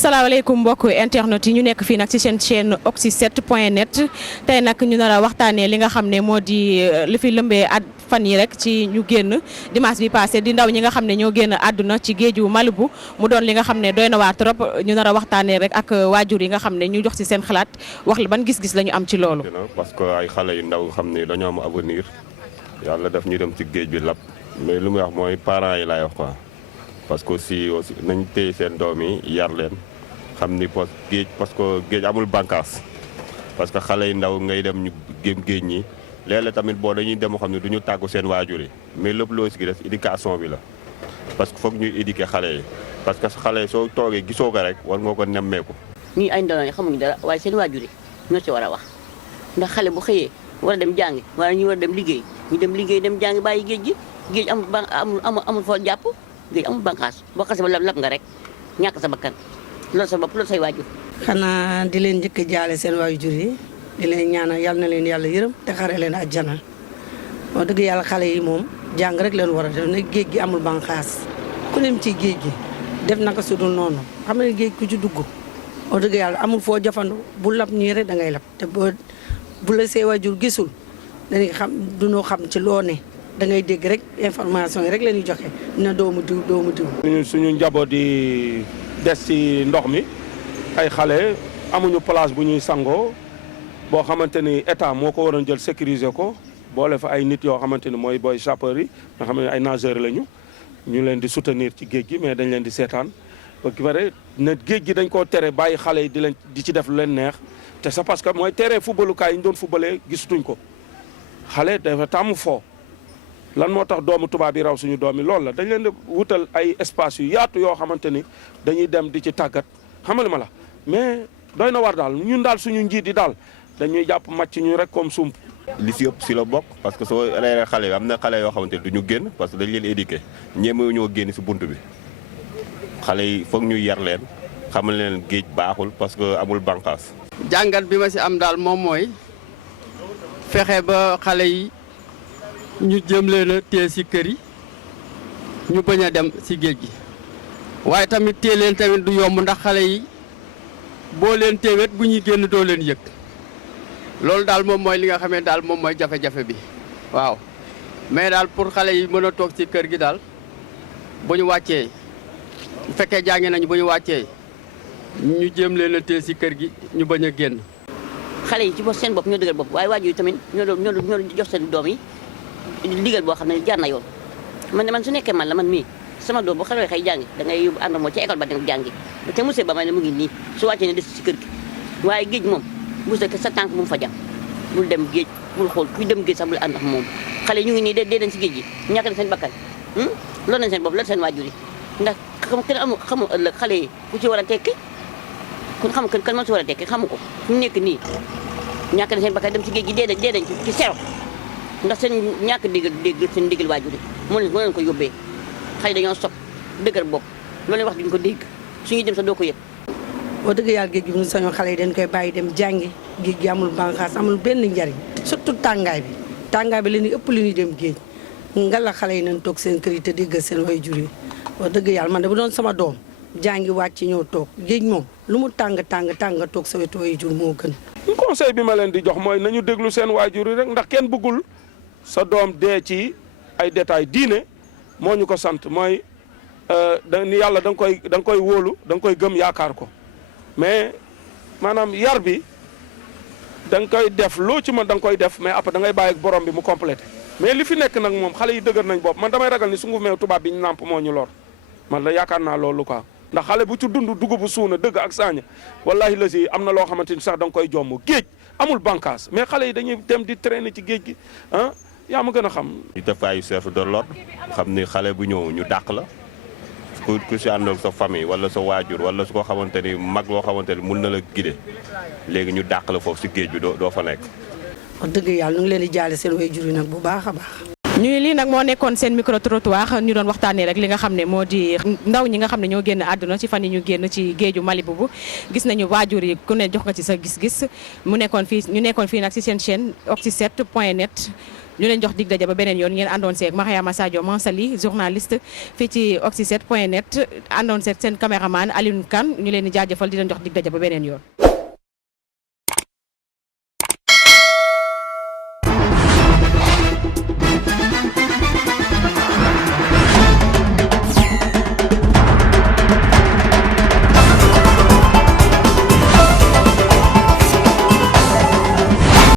salaamaaleykum mbokk internet yi ñu nekk fii nag ci seen chaîne Oxy7.net tey nag ñu nar a waxtaanee li nga xam ne moo di li fi lëmbee at fan yi rek ci ñu génn dimanche bi passé di ndaw ñi nga xam ne ñoo génn àdduna ci géeju Malibu mu doon li nga xam ne doy na waar trop ñu nar a waxtaanee rek ak waajur yi nga xam ne ñu jox ci seen xalaat wax la ban gis-gis la ñu am ci loolu. parce que ay xale yu ndaw xam ne dañoo am avenir yàlla def ñu dem ci géej bi lab mais lu muy wax mooy parents yi laay wax quoi parce que aussi nañ téye seen doom yi yar leen. xam ni parce que géej amul bànqaas parce que xale yu ndaw ngay dem ñu géej ñi léeg-léeg tamit boo dañuy dem xam ne du ñu tàggu seen waajur yi mais lépp loo si des éducation bi la parce que foog ñuy éduquer xale yi parce que xale yi soo toogee gisoo ko rek war nga ko nemmeeku. ñii ay ndaw yi xamuñu dara waaye seen waajur yi ñoo ci war a wax ndax xale bu xëyee war a dem jàngi wala ñu war a dem liggéey ñu dem liggéey dem jàngi bàyyi géej gi géej amul foo jàpp géej amul bànqaas boo xasee ba lab nga rek ñàkk sa bakkan loolu sa bopp loolu say waajur. xanaa di leen njëkk a jaale seen waajur yi di leen ñaanal yal na leen yàlla yërëm te xare leen àjjana moo dëgg yàlla xale yi moom jàng rek leen war a def ne géej gi amul banqaas ku dem ci géej gi def naka su dul noonu xam ne géej ku ci dugg moo dëgg yàlla amul foo jafandu bu lab nii rek da ngay lab te bu la say waajur gisul dañuy xam dunoo xam ci loo ne da ngay dégg rek information yi rek la ñuy joxe dina doomu diw doomu diw. suñu njaboot di des ci ndox mi ay xale amuñu place bu ñuy sangoo boo xamante ni état moo ko waroon jël sécuriser ko boole fa ay nit yoo xamante ni mooy booy sapeur yi nga xam ne ay nageurs lañu ñu leen di soutenir ci géej gi mais dañ leen di seetaan ba ki pare ne géej gi dañ koo tere bàyyi xale yi di ci def lu leen neex te c'est parce que mooy terrain footballukaay yi ñu doon footballee gisatuñ ko xale dafa tàmm foo lan moo tax doomu tubaab yi raw suñu doom yi loolu la dañ leen di wutal ay espace yu yaatu yoo xamante ni dañuy dem di ci tàggat xamali ma la mais doy na war daal ñun daal suñu njiit yi daal dañuy jàpp màcc ñu rek comme sump. li si ëpp si la bokk parce que soo reeree xale yi am na xale yoo xamante ni du ñu génn parce que dañ leen éduqué ñemewu ñoo génn si bunt bi xale yi foog ñu yar leen xamal leen géej baaxul parce que amul bànqaas. jàngat bi ma si am daal moom mooy fexe ba xale yi. ñu jëm leen a téye ci kër yi ñu bañ a dem ci géej gi waaye tamit téye leen tamit du yomb ndax xale yi boo leen téewet bu ñuy génn doo leen yëg loolu daal moom mooy li nga xamee daal moom mooy jafe-jafe bi waaw mais daal pour xale yi mën a toog ci kër gi daal bu ñu wàccee bu fekkee jàngi nañu bu ñu wàccee ñu jëm leen a téye ci kër gi ñu bañ a génn. xale yi ci bopp seen bopp ñoo dëgër bopp waaye waajur yi tamit ñoo jox seen doom yi. liggéey boo xam ne jaar na yoon man su nekkee man la man mii sama doom boo xale xëy jàngi da ngay yóbbu ànd moo ci école ba dem jàngi te monsieur ba may ne mu ngi nii su wàccee ne des ci kër gi waaye géej moom bu sa tànk mu fa jam bul dem géej bul xool kuy dem géej sax bul ànd ak moom xale ñu ngi nii dee dañ ci géej gi ñàkk na seen bakkan loolu nañ seen bopp loolu seen waajur yi ndax xamu ëllëg xale yi ku ci war a tekki kun xamu kan moo ci war a tekki xamu ko fu nekk nii ñàkk na seen bakkan dem ci géej gi dee dañ ci sero ndax seen ñàkk dégg seen ndigal waajur yi moo leen ko yóbbee xëy dañoo sob dëgër bopp loolu wax duñ ko dégg suñuy dem sax doo ko yëg. boo dëgg yàlla géej gi bu ñu sañoon xale yi dañ koy bàyyi dem jàngi géej gi amul bànqaas amul benn njariñ surtout tàngaay bi la ñuy ëpp li ñuy dem géej nga la xale yi nañ toog seen kër yi te déggal seen waajur yi wax dëgg yàlla man de bu doon sama doom jàngi wàcc ñëw toog géej moom lu mu tàng nga toog sa wetu waajur moo gën. conseil bi ma leen di jox mooy nañu déglu seen waajur yi rek ndax kenn bëggul sa doom dee ci ay détails diine moo ñu ko sant mooy ni yàlla da nga koy wóolu da nga koy gëm yaakaar ko mais maanaam yar bi da nga koy def loo ci mën da nga koy def mais après da ngay bàyyi ak borom bi mu complété mais li fi nekk nag moom xale yi dëgër nañ bopp man damay ragal ni sungu meew tubaab bi ñu nàmp moo ñu lor man la yaakaar naa loolu quoi ndax xale bu ci dund dugubu suuna dëgg ak saaña wallahi la si am na loo xamante ni sax da nga koy jomm géej amul bànqaas mais xale yi dañuy dem di traîner ci géej gi ah yaa ma gën a xam. ñu def ay chef de l'ordre xam ni xale bu ñëw ñu dàq la ku si àndoon sa famille wala sa waajur wala su ko xamante ni mag loo xamante ni mun na la guider léegi ñu dàq la foofu si géej bi doo fa nekk. wax dëgg yàlla ñu ngi leen di jaale seen waajur yi nag bu baax a baax. lii nag moo nekkoon seen micro trottoir ñu doon waxtaanee rek li nga xam ne moo di ndaw ñi nga xam ne ñoo génn àdduna ci fan yi ñu génn ci géeju Malibu bu gis nañu waajur yi ku ne jox nga ci sa gis-gis ñu nekkoon fii nag ci seen chaîne Oxy7.net ñu leen jox dig daje ba beneen yoon ngeen àndoon seeg Mariama Sadio Mansali journaliste fii ci Oxy7.net àndoon seeg seen caméraman Alioune Kane ñu leen di jaajëfal di leen jox dig daje ba beneen yoon.